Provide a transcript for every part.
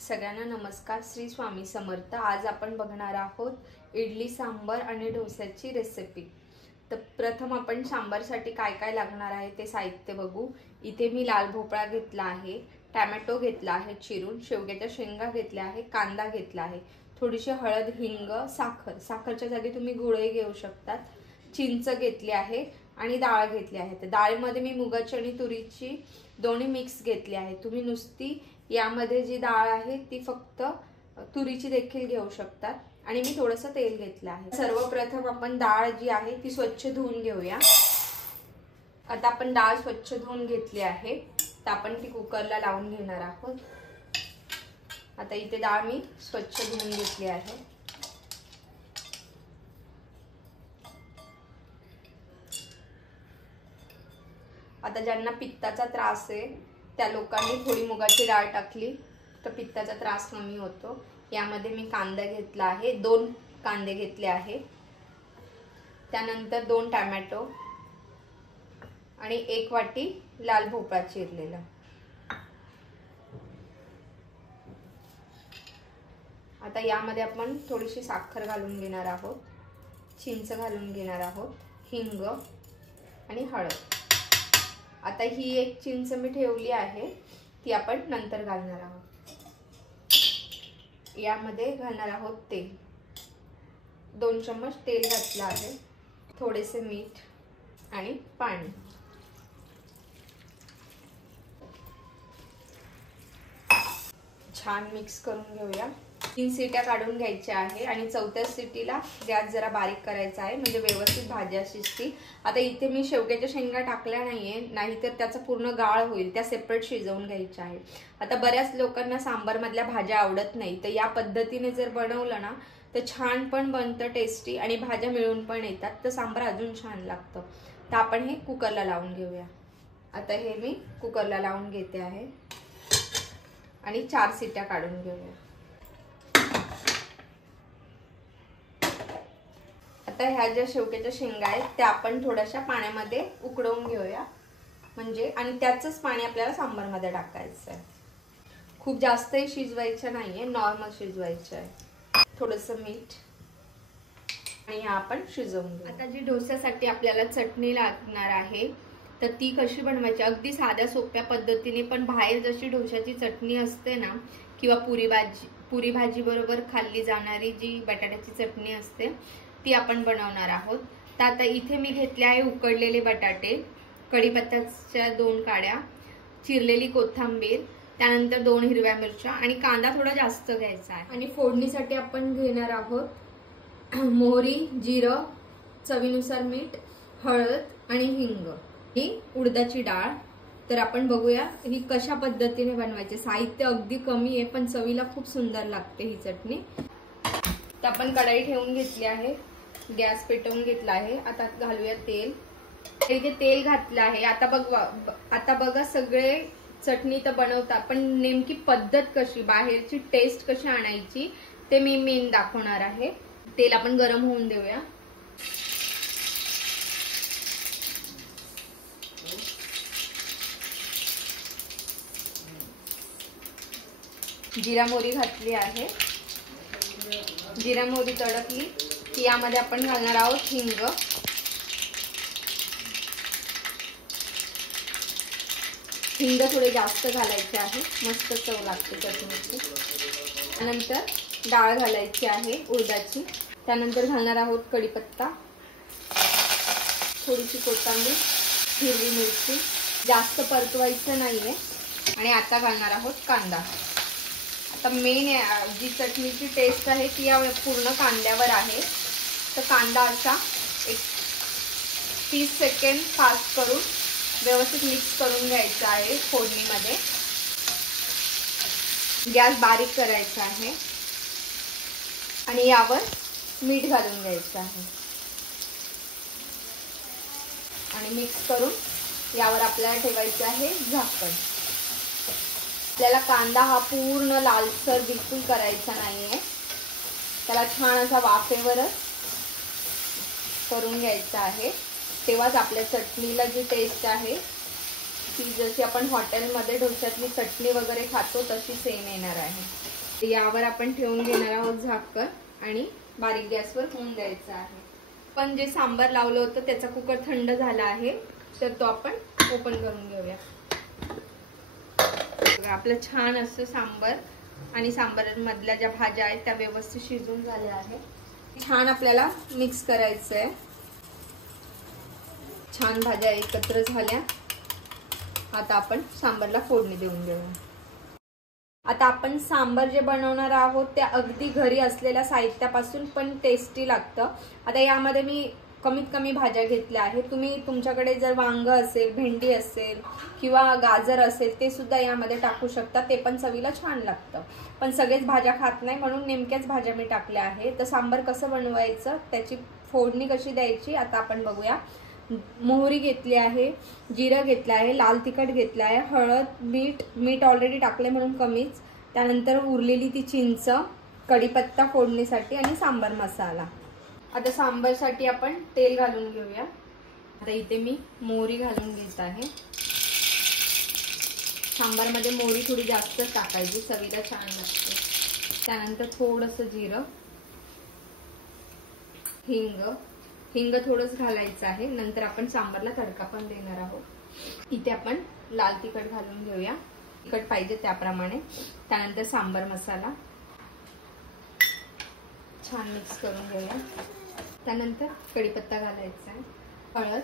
सगळ्यांना नमस्कार. श्री स्वामी समर्थ. आज आपण बघणार आहोत इडली सांबर आणि डोस्याची रेसिपी. तर प्रथम आपण सांबारसाठी काय काय लागणार आहे ते साहित्य बघू. इथे मी लाल भोपळा घेतला आहे, टोमॅटो घेतला आहे चिरून, शेवग्याच्या शेंगा घेतल्या आहे, कांदा घेतला आहे, थोडीशी हळद, हिंग, साखर, साखरच्या जागी तुम्ही गुळही घेऊ शकतात, चिंच घेतली आहे आणि डाळ घेतली आहे. तर डाळीमध्ये मी मुगाची आणि तुरीची दोन्ही मिक्स घेतली आहे. तुम्ही नुसती यामध्ये जी डाळ आहे ती फक्त तुरीची देखील घेऊ शकतात. आणि मी थोडंसं तेल घेतलं आहे. सर्वप्रथम आपण डाळ जी आहे ती स्वच्छ धुवून घेऊया. आता आपण डाळ स्वच्छ धुवून घेतली आहे, तर आपण ती कुकरला लावून घेणार आहोत. आता इथे डाळ मी स्वच्छ धुवून घेतली आहे. आता ज्यांना पित्ताचा त्रास आहे त्या लोकांनी थोडी मुगाची डाळ टाकली तर पित्ताचा त्रास कमी होतो. यामध्ये मी कांदा घेतला आहे, 2 कांदे घेतले आहे, त्यानंतर 2 टोमॅटो आणि 1 वाटी लाल भोपळा चिरलेला. आता यामध्ये आपण थोडीशी साखर घालून घेणार आहोत, चिंच घालून घेणार आहोत, हिंग आणि हळद. आता ही एक चिंच मी ठेवली आहे, ती आपण नंतर घालणार आहोत. यामध्ये घालणार आहोत तेल. 2 चम्मच तेल घातलं आहे, थोडेसे मीठ आणि पाणी. छान मिक्स करून घेऊया. 3 सीट्या काढून घ्यायच्या आहे आणि 4थ्या सीटीला गॅस जरा बारीक करायचा आहे, म्हणजे व्यवस्थित भाज्या शिजतील. आता इथे मी शेवग्याच्या शेंगा टाकल्या नाहीये, नाहीतर त्याचा पूर्ण गाळ होईल, त्या सेपरेट शिजवून घ्यायच्या आहे. आता बऱ्याच लोकांना सांबार मधल्या भाज्या आवडत नाही, तर या पद्धतीने जर बनवलं ना तर छान पण बनतं, टेस्टी, आणि भाज्या मिळून पण येतात, तर सांबार अजून छान लागतं. तर आपण हे कुकरला लावून घेऊया. आता हे मी कुकरला लावून घेते आहे आणि 4 सीट्या काढून घेऊया. आता ह्या ज्या शेवग्याच्या शेंगा आहेत त्या आपण थोड्याशा पाण्यामध्ये उकडवून घेऊया, म्हणजे, आणि त्याचंच पाणी आपल्याला सांबारमध्ये टाकायचं आहे. खूप जास्तही शिजवायचं नाहीये, नॉर्मल शिजवायचं आहे. थोडंसं मीठ आणि हा आपण शिजवून घेऊ. आता जी डोस्यासाठी आपल्याला चटणी लागणार आहे तर ती कशी बनवायची, अगदी साध्या सोप्या पद्धतीने. पण बाहेर जशी डोश्याची चटणी असते ना, किंवा पुरी भाजी बरोबर खाल्ली जाणारी जी बटाट्याची चटणी असते ती आपण बनवणार आहोत. तर आता इथे मी घेतले आहे उकडलेले बटाटे, कढीपत्त्याच्या 2 काड्या, चिरलेली कोथिंबीर, त्यानंतर 2 हिरव्या मिरच्या आणि कांदा थोडा जास्त घ्यायचा आहे. आणि फोडणीसाठी आपण घेणार आहोत मोहरी, जिरं, चवीनुसार मीठ, हळद आणि हिंग, ही उडदाची डाळ. तर आपण बघूया ही कशा पद्धतीने बनवायची. साहित्य अगदी कमी आहे पण चवीला खूप सुंदर लागते ही चटणी. तर आपण कढई ठेवून घेतली आहे, गॅस पेटवून घेतला आहे. आता घालूया तेल. इथे तेल घातलं आहे. आता बघा सगळे चटणी तर बनवतात, पण नेमकी पद्धत कशी, बाहेरची टेस्ट कशी आणायची ते मी मेन दाखवणार आहे. तेल आपण गरम होऊन देऊया. जिरा मोहरी घातली आहे. जिरा मोहरी तडकली की यामध्ये आपण घालणार आहोत हिंग. हिंग थोडे जास्त घालायचे आहे, मस्त चव लागते चटणीची. त्यानंतर डाळ घालायची आहे उडदाची. त्यानंतर घालणार आहोत कढीपत्ता, थोडीशी कोथिंबीर, हिरवी मिरची. जास्त परतवायचं नाहीये. आणि आता घालणार आहोत कांदा. आता मेन जी चटणीची टेस्ट आहे ती या पूर्ण कांद्यावर आहे. तर कांदा असा एक 30 सेकंड फास्ट करून व्यवस्थित मिक्स करून घ्यायचा आहे फोडणीमध्ये. गॅस बारीक करायचा आहे आणि यावर मीठ घालून घ्यायचं आहे आणि मिक्स करून यावर आपल्याला ठेवायचं आहे झाकण. आपल्याला कांदा हा पूर्ण लालसर बिलकुल करायचा नाहीये, त्याला छान असा वाफेवरच करून घ्यायचा आहे. तेव्हाच आपल्या चटणीला जी टेस्ट आहे ती जशी आपण हॉटेलमध्ये डोश्यातली चटणी वगैरे खातो तशी सेम येणार आहे. यावर आपण ठेवून घेणार आहोत झाकण आणि बारीक गॅसवर होऊन द्यायचं आहे. पण जे सांबार लावलं होतं त्याचा कुकर थंड झाला आहे, तर तो आपण ओपन करून घेऊया. आपलं छान असं सांबार आणि सांबारामधल्या ज्या भाज्या आहेत त्या व्यवस्थित शिजून झाल्या आहेत. छान आपल्याला मिक्स करायचं आहे. छान भाज्या एकत्र झाल्या. आता आपण सांबारला फोडणी देऊन घेऊया. आता आपण सांबार जे बनवणार आहोत त्या अगदी घरी असलेल्या साहित्यापासून पण टेस्टी लागतं. आता यामध्ये मी कमीत कमी भाज्या घेतल्या आहेत. तुम्ही तुमच्याकडे जर वांग असेल, भेंडी असेल किंवा गाजर असेल ते सुद्धा यामध्ये टाकू शकता, ते पण चवीला छान लागतं. पण सगळेच भाज्या खात नाही म्हणून नेमक्याच भाज्या मी टाकल्या आहे. तर सांबार कसं बनवायचं, त्याची फोडणी कशी द्यायची आता आपण बघूया. मोहरी घेतली आहे, जिरं घेतलं आहे, लाल तिखट घेतलं आहे, हळद, मीठ ऑलरेडी टाकले म्हणून कमीच. त्यानंतर उरलेली ती चिंच, कढीपत्ता फोडणीसाठी आणि सांबार मसाला. आता सांबारसाठी आपण तेल घालून घेऊया. आता इथे मी मोहरी घालून घेत आहे. सांबारमध्ये मोहरी थोडी जास्त टाकायची, चवीला छान लागते. त्यानंतर थोडंसं जिरं, हिंग थोडंच घालायचं आहे. नंतर आपण सांबारला तडका पण देणार आहोत. इथे आपण लाल तिखट घालून घेऊया, तिखट पाहिजे त्याप्रमाणे. त्यानंतर सांबार मसाला छान मिक्स करून घेऊया. त्यानंतर कढीपत्ता घालायचा आहे, हळद.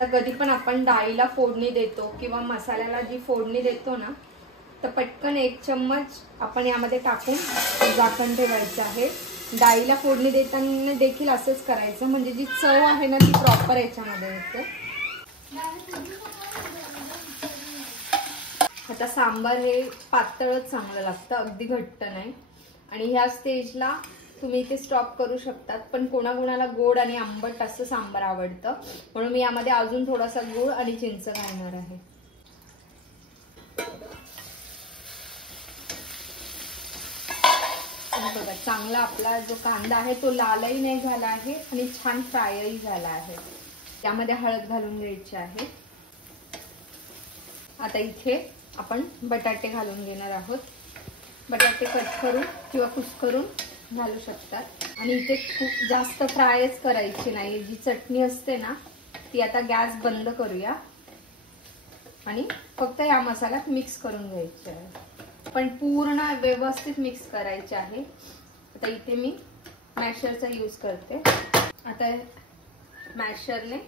तर कधी पण आपण डाळीला फोडणी देतो किंवा मसाल्याला जी फोडणी देतो ना, तर पटकन 1 चम्मच आपण यामध्ये टाकून झाकण ठेवायचं आहे. डाळीला फोडणी देताना देखील असंच करायचं, म्हणजे जी चव आहे ना ती प्रॉपर याच्यामध्ये येते. आता सांबार हे पातळच चांगलं लागतं, अगदी घट्ट नाही. आणि ह्या स्टेजला तुम्ही इथे स्टॉप करू शकतात. पण कोणाकोणाला गोड आणि आंबट असं सांबार आवडतं, म्हणून मी यामध्ये अजून थोडासा गूळ आणि चिंच घालणार आहे. बघा, चांगला आपला जो कांदा आहे तो लालही नाही झाला आहे आणि छान फ्रायही झाला आहे. त्यामध्ये हळद घालून घ्यायची आहे. आता इथे आपण बटाटे घालून घेणार आहोत. बटाटे कट करून किंवा कुस्करून घालू शकतात. आणि इथे खूप जास्त फ्रायच करायची नाही. जी चटणी असते ना ती आता गॅस बंद करूया आणि फक्त या मसाल्यात मिक्स करून घ्यायचे आहे. पण पूर्ण व्यवस्थित मिक्स करायचे आहे. आता इथे मी मॅशरचा यूज करते. आता मॅशरने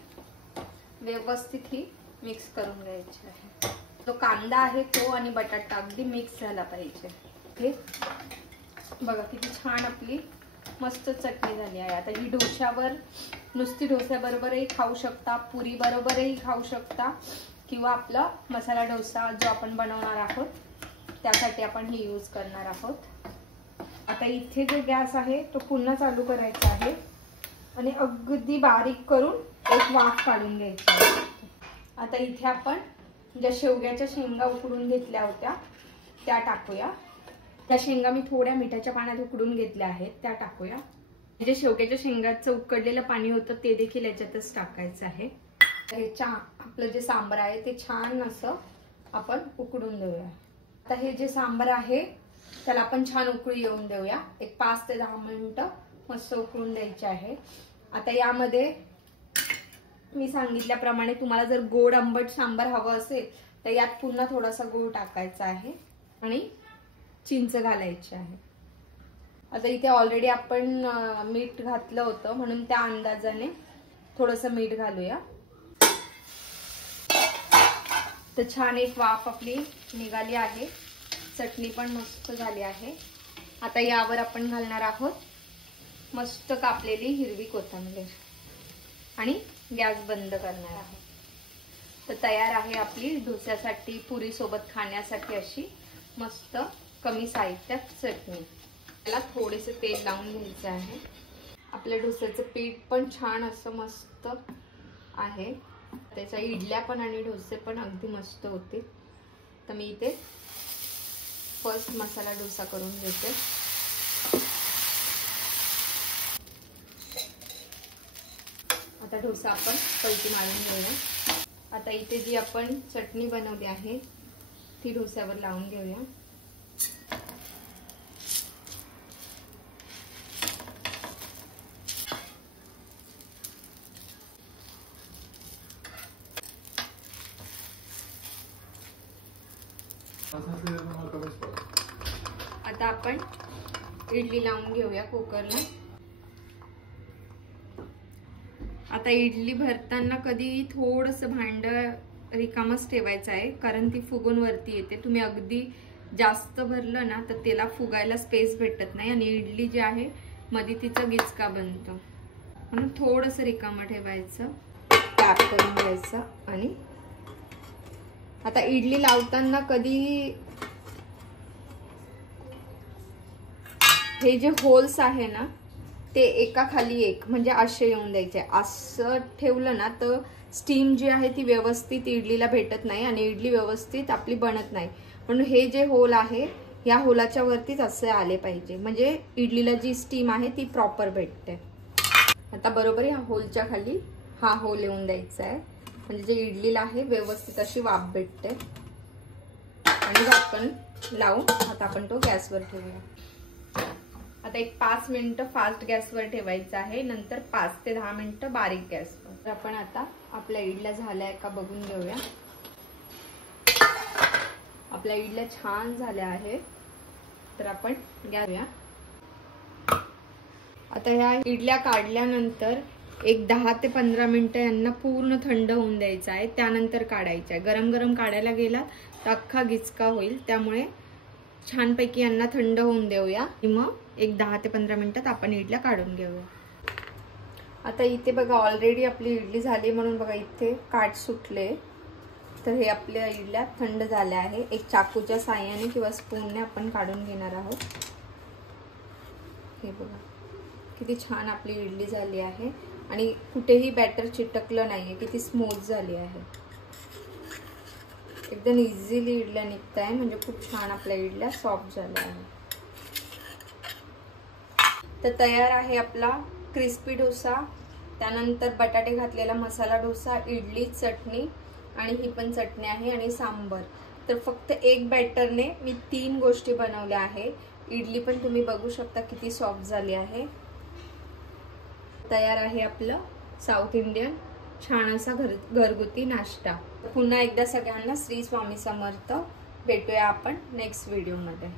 व्यवस्थित ही मिक्स करून घ्यायची आहे. जो कांदा आहे तो आणि बटाटा अगदी मिक्स झाला पाहिजे. हे बघा किती छान आपली मस्त चटणी झाली आहे. आता ही डोश्यावर, नुसती डोस्याबरोबरही खाऊ शकता, पुरी बरोबरही खाऊ शकता किंवा आपला मसाला डोसा जो आपण बनवणार आहोत त्यासाठी आपण ही यूज करणार आहोत. आता इथे जो गॅस आहे तो पुन्हा चालू करायचा आहे आणि अगदी बारीक करून एक वाफ काढून घ्यायची. आता इथे आपण ज्या शेवग्याच्या शेंगा उकडून घेतल्या होत्या त्या टाकूया. त्या शेंगा मी थोड्या मिठाच्या पाण्यात उकडून घेतल्या आहेत, त्या टाकूया. जे शेवग्याच्या शेंगाचं उकडलेलं पाणी होतं ते देखील याच्यातच टाकायचं आहे. आपलं जे सांबार आहे ते छान असं आपण उकडून देऊया. आता हे जे सांबार आहे त्याला आपण छान उकळी येऊन देऊया. एक 5 ते 10 मिनिटं मस्त उकळून द्यायचे आहे. आता यामध्ये मी सांगितल्याप्रमाणे तुम्हाला जर गोड आंबट सांबार हवं असेल तर यात पुन्हा थोडासा गूळ टाकायचा आहे आणि चिंच घालायची आहे. आता इथे ऑलरेडी आपण मीठ घातलं होतं म्हणून त्या अंदाजाने थोडंसं मीठ घालूया. तर छान एक वाफ आपली निघाली आहे. चटणी पण मस्त झाली आहे. आता यावर आपण घालणार आहोत मस्त कापलेली हिरवी कोथिंबीर आणि गॅस बंद करणार आहोत. तर तयार आहे आपली डोस्यासाठी, पुरी सोबत खाण्यासाठी अशी मस्त कमी साहित्यात चटणी. त्याला थोडेसे तेल लावून घ्यायचे आहे. आपल्या डोस्याचं पीठ पण छान असं मस्त आहे. त्याच्या इडल्या पण आणि डोसे पण अगदी मस्त होते. तर मी इथे फर्स्ट मसाला डोसा करून घेते. आता डोसा आपण पलटी मारून घेऊया. आता इथे जी आपण चटणी बनवली आहे ती डोस्यावर लावून घेऊया. आता आपण इडली लावून घेऊया कुकरला. आता इडली भरताना कधी थोडंसं भांड रिकामच ठेवायचं आहे, कारण ती फुगून वरती येते. तुम्ही अगदी जास्त भरलं ना तर त्याला फुगायला स्पेस भेटत नाही आणि इडली जी आहे मध्ये तिचा गिचका बनतो. म्हणून थोडंसं रिकामं ठेवायचं, टॅप करून घ्यायचं. आणि आता इडली लावताना कधी हे जे होल्स आहे ना ते एका खाली एक म्हणजे असे येऊन द्यायचे. असं ठेवलं ना तर स्टीम जी आहे ती व्यवस्थित इडलीला भेटत नाही आणि इडली व्यवस्थित आपली बनत नाही. म्हणून हे जे होल आहे या होलाच्या वरतीच असे आले पाहिजे, म्हणजे इडलीला जी स्टीम आहे ती प्रॉपर भेटते. आता बरोबर या होलच्या खाली हा होल येऊन द्यायचा आहे, म्हणजे जे इडलीला आहे व्यवस्थित अशी वाफ भेटते. आणि झाकण लावून आता आपण तो गॅसवर ठेवूया. आता एक 5 मिनिटं फास्ट गॅसवर ठेवायचं आहे, नंतर 5 ते 10 मिनिटं बारीक गॅसवर. आपण आता आपल्या इडल्या झाल्या का बघून घेऊया. आपल्या इडल्या छान झाल्या आहेत, तर आपण घ्याव्या. आता ह्या इडल्या काढल्यानंतर एक 10 ते 15 मिनिटं यांना पूर्ण थंड होऊन द्यायचं आहे, त्यानंतर काढायचं आहे. गरम गरम काढायला गेला तर अख्खा गिचका होईल, त्यामुळे छानपैकी यांना थंड होऊन देऊया. मग एक 10 ते 15 मिनिटात आपण इडल्या काढून घेऊया. आता इथे बघा ऑलरेडी आपली इडली झाली, म्हणून बघा इथे काठ सुटले. तर हे आपल्या इडल्या थंड झाल्या आहे. एक चाकूच्या साहाय्याने किंवा स्पूनने आपण काढून घेणार आहोत. हे बघा किती छान आपली इडली झाली आहे आणि कुठेही बॅटर चिटकलं नाहीये, किती स्मूथ झाली आहे. एकदम इझिली इडल्या निघत आहे, म्हणजे खूप छान आपल्या इडल्या सॉफ्ट झाल्या आहे. तर तयार आहे आपला क्रिस्पी डोसा, त्यानंतर बटाटे घातलेला मसाला डोसा, इडली, चटणी आणि ही पण चटणी आहे आणि सांबर. तर फक्त एक बॅटरने मी 3 गोष्टी बनवल्या आहे. इडली पण तुम्ही बघू शकता किती सॉफ्ट झाली आहे. तयार आहे आपलं साऊथ इंडियन छान असा घरगुती नाश्ता. पुन्हा एकदा सगळ्यांना श्री स्वामी समर्थ. भेटूया आपण नेक्स्ट व्हिडिओमध्ये.